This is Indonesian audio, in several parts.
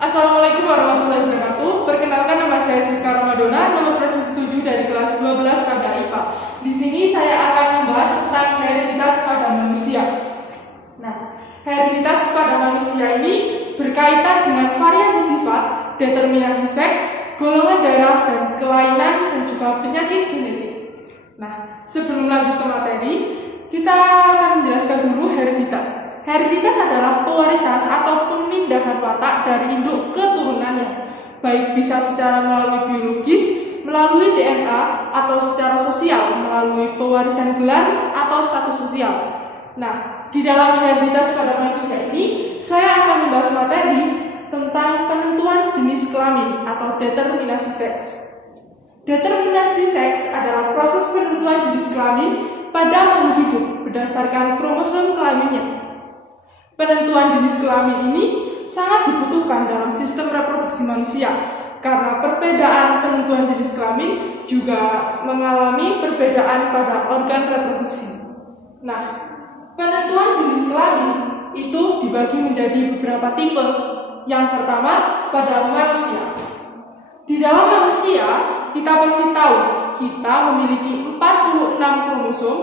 Assalamualaikum warahmatullahi wabarakatuh. Perkenalkan, nama saya Siska Ramadona, nomor presis 7 dari kelas 12 KBA IPA. Di sini saya akan membahas tentang hereditas pada manusia. Nah, hereditas pada manusia ini berkaitan dengan variasi sifat, determinasi seks, golongan darah, dan kelainan, dan juga penyakit genetik. Nah, sebelum lanjut ke materi, kita akan menjelaskan dulu hereditas. Hereditas adalah pewarisan atau pemindahan watak dari induk ke turunannya, baik bisa secara melalui biologis, melalui DNA, atau secara sosial, melalui pewarisan gelar atau status sosial. Nah, di dalam hereditas pada manusia ini, saya akan membahas materi tentang penentuan jenis kelamin atau determinasi seks. Determinasi seks adalah proses penentuan jenis kelamin pada makhluk hidup berdasarkan kromosom kelaminnya. Penentuan jenis kelamin ini sangat dibutuhkan dalam sistem reproduksi manusia karena perbedaan penentuan jenis kelamin juga mengalami perbedaan pada organ reproduksi. Nah, penentuan jenis kelamin itu dibagi menjadi beberapa tipe. Yang pertama, pada manusia. Di dalam manusia, kita pasti tahu kita memiliki 46 kromosom,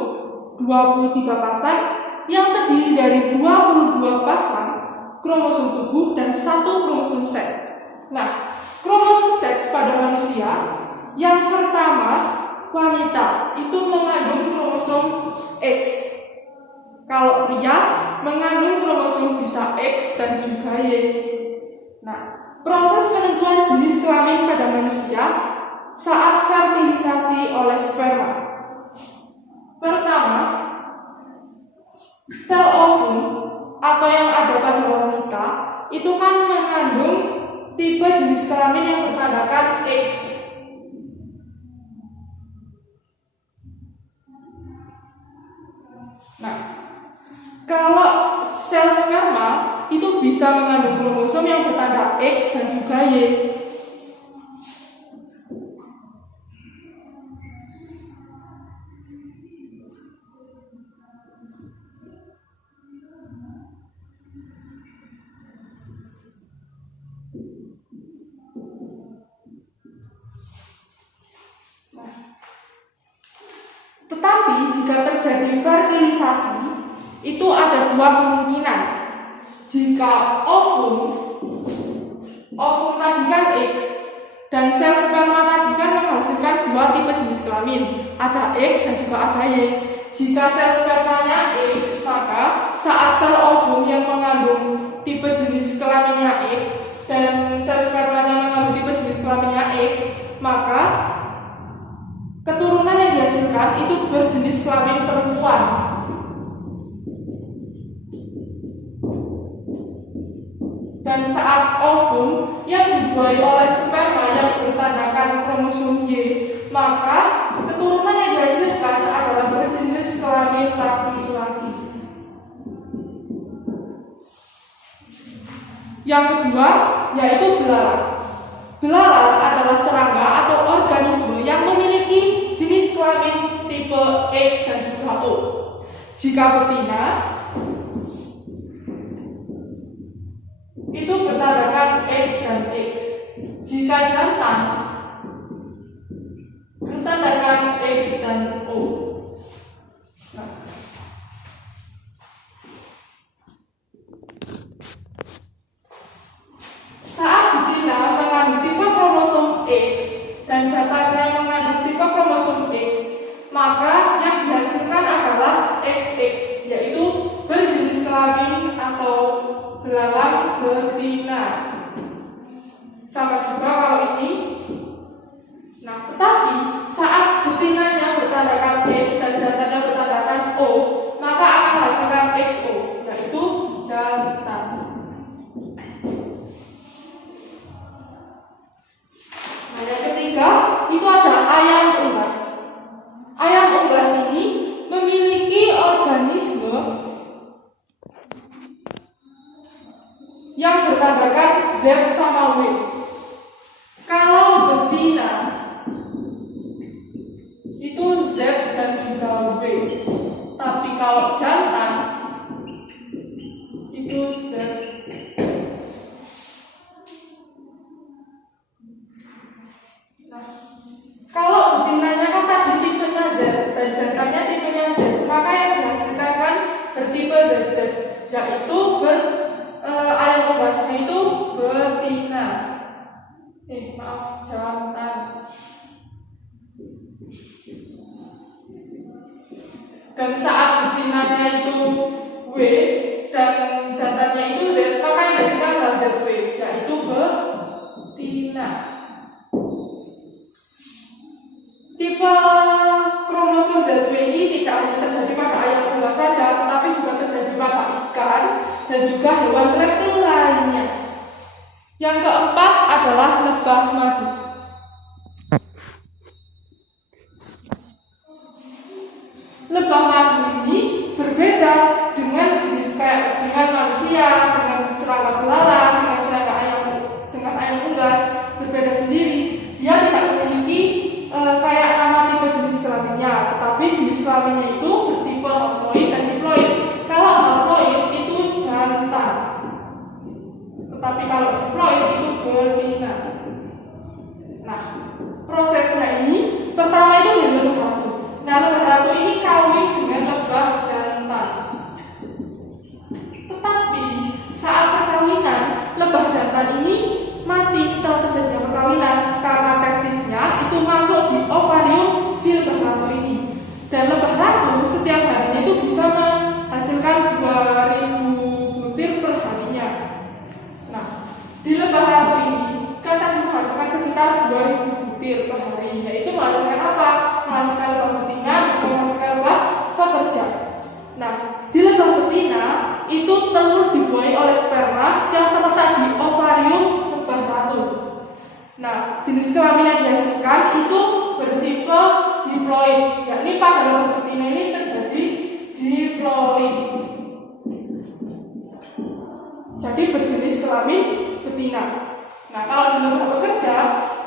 23 pasang yang terdiri dari 22 pasang kromosom tubuh dan 1 kromosom seks. Nah, kromosom seks pada manusia, yang pertama, wanita itu mengandung kromosom X. Kalau pria mengandung kromosom bisa X dan juga Y. Nah, proses penentuan jenis kelamin pada manusia saat fertilisasi oleh sperma. Pertama, sel ovum atau yang ada pada wanita itu kan mengandung tipe jenis kelamin yang bertandakan X. Nah, kalau sel sperma itu bisa mengandung kromosom yang bertanda X dan juga Y. Tetapi jika terjadi fertilisasi, itu ada dua kemungkinan. Jika ovum tadi kan X dan sel sperma tadi kan menghasilkan dua tipe jenis kelamin, ada X dan juga ada Y. Jika sel spermanya X, maka saat sel ovum yang mengandung tipe jenis kelaminnya X dan sel spermanya mengandung tipe jenis kelaminnya X, maka keturunan yang dihasilkan itu berjenis kelamin perempuan. Dan saat ovum yang dibuahi oleh sperma yang bertandakan kromosom Y, maka keturunan yang dihasilkan adalah berjenis kelamin laki-laki. Yang kedua yaitu belalang. Belalang adalah serangga atau organisme yang memiliki jenis kelamin tipe X dan juga O. Jika betina itu bertandakan X dan X. Jika jantan bertandakan X dan O. Nah, saat betina mengandung tipe kromosom X dan jantannya mengandung tipe kromosom X, maka yang dihasilkan adalah XX, yaitu berjenis kelamin atau belalang betina. Sama juga kalau ini. Nah, tetapi saat betinanya bertandakan X dan jantannya bertandakan O, maka akan menghasilkan XO, yaitu jantan. Nah, yang ketiga itu ada ayam unggas. Ayam unggas ini memiliki organisme yang bertandakan Z sama W. Kalau betina itu Z dan juga W, tapi kalau jantan itu Z. jantan. Dan saat betinanya itu W dan jantannya itu Z, maka yang dihasilkan adalah ZW, yaitu betina. Tipe kromosom ZW ini tidak hanya terjadi pada ayam unggas saja, tetapi juga terjadi pada ikan dan juga hewan reptil lainnya. Yang keempat adalah lebah madu. Lebah madu ini berbeda dengan jenis dengan manusia, dengan serangga belalang, dengan ayam unggas, berbeda sendiri. Dia tidak memiliki kayak nama tipe jenis kelaminnya, tetapi jenis kelaminnya itu bertipe haploid dan diploid. Kalau haploid itu jantan, tetapi kalau diploid itu betina. Nah, prosesnya ini pertama itu dari lebah ratu. Nah, lebah ratu ini kawin dengan lebah jantan. Tetapi saat perkawinan, lebah jantan ini mati setelah terjadinya perkawinan karena testisnya itu masuk di ovarium si lebah ratu ini. Dan lebah ratu setiap harinya itu bisa menghasilkan 2000 butir per harinya. Nah, di lebah ratu ini kan tadi menghasilkan sekitar 2000 butir per hari. Yaitu menghasilkan apa? Menghasilkan lebah betina dan menghasilkan lebah pekerja. Nah, di lebah betina itu telur dibuahi oleh sperma yang terletak di ovarium lebah ratu. Nah, jenis kelamin yang dihasilkan itu bertipe diploid, yakni pada lebah betina ini terjadi diploid. Jadi berjenis kelamin betina. Nah, kalau di lebah pekerja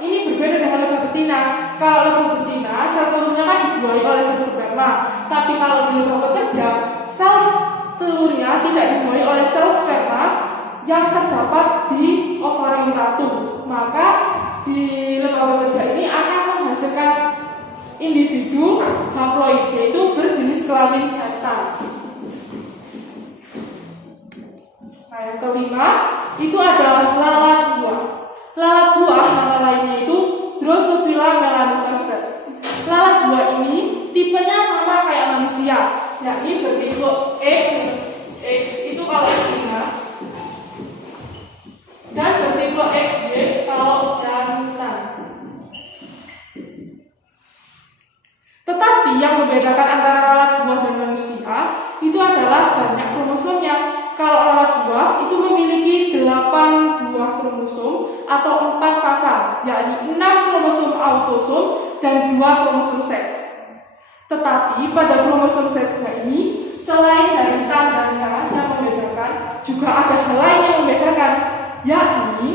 ini berbeda dengan lebah betina. Kalau lebah betina sel telurnya kan dibuahi oleh sel sperma, tapi kalau di lebah pekerja sel telurnya tidak dibuahi oleh sel sperma yang terdapat di ovarium ratu. Maka di lebah pekerja ini akan menghasilkan individu haploid, yaitu berjenis kelamin jantan. Nah, yang kelima itu adalah lalat buah. Lalat buah nama lainnya itu Drosophila melanogaster. Lalat buah ini tipenya sama kayak manusia, yakni bertipe X itu kalau betina dan bertipe XY kalau jantan. Tetapi yang membedakan antara lalat buah dan manusia itu adalah banyak kromosomnya. Kalau lalat buah itu memiliki 8 buah kromosom atau 4 pasang, yakni 6 kromosom autosom dan 2 kromosom seks. Tetapi pada kromosom seksnya ini, selain dari tandanya yang membedakan, juga ada hal lain yang membedakan, yakni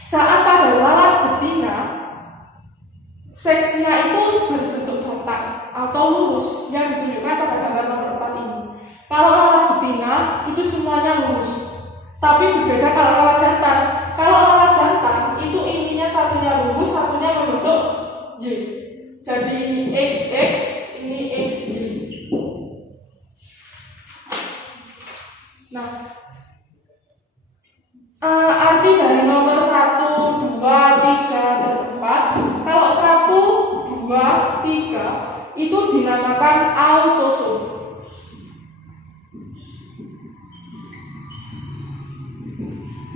saat pada lalat betina, seksnya itu berbentuk batang atau lurus yang ditunjukkan pada gambar nomor 4 ini. Kalau lalat betina itu semuanya lurus, tapi berbeda kalau lalat jantan. Kalau lalat jantan itu intinya satunya lurus, satunya membentuk Y. Jadi ini XX, ini XY. Nah, arti dari nomor 1, 2, 3, dan 4. Kalau 1, 2, 3 itu dinamakan autosom.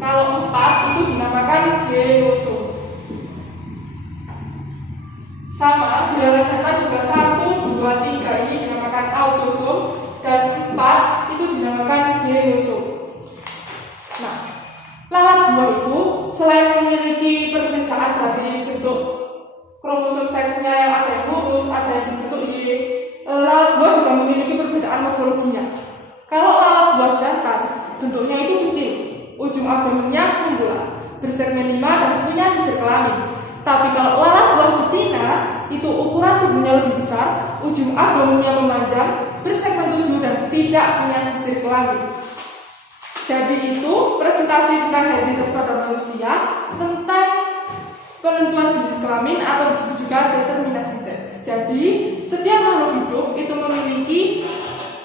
Kalau 4 itu dinamakan genosom. Sama, di lalat jantan juga 1, 2, 3 ini dinamakan autosom dan 4 itu dinamakan genosom. Nah, lalat buah itu selain memiliki perbedaan dari bentuk kromosom seksnya yang ada yang lurus, ada yang dibentuk Y, lalat buah juga memiliki perbedaan morfologinya. Kalau lalat buah jantan bentuknya itu kecil, ujung abdomennya membulat, bersegmen 5 dan punya sisir kelamin. Tapi kalau lalat buah betina itu ukuran tubuhnya lebih besar, ujung abdomennya memanjang, bersegmen 7 dan tidak punya sisir kelamin. Jadi itu presentasi tentang hereditas pada manusia, tentang penentuan jenis kelamin atau disebut juga determinasi seks. Jadi setiap makhluk hidup itu memiliki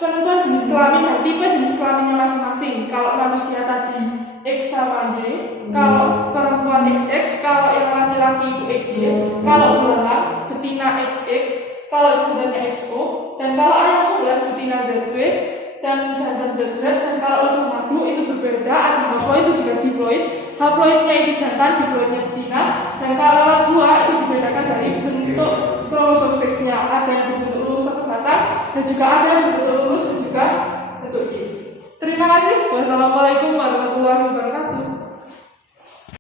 penentuan jenis kelamin dan tipe jenis kelaminnya masing-masing. Kalau manusia tadi X sama Y, kalau perempuan XX, kalau yang laki itu XY, kalau belalang betina XX, kalau jantannya XO, dan kalau ayam unggas betina ZW dan jantan ZZ, dan kalau udah madu itu berbeda, ada haploid itu juga diploid, haploidnya itu jantan, diploidnya betina, dan kalau lalat buah itu dibedakan dari bentuk kromosom seksnya, ada yang berbentuk lurus atau batang, dan juga ada yang berbentuk lurus dan juga bentuk Y. Terima kasih. Wassalamualaikum warahmatullahi wabarakatuh.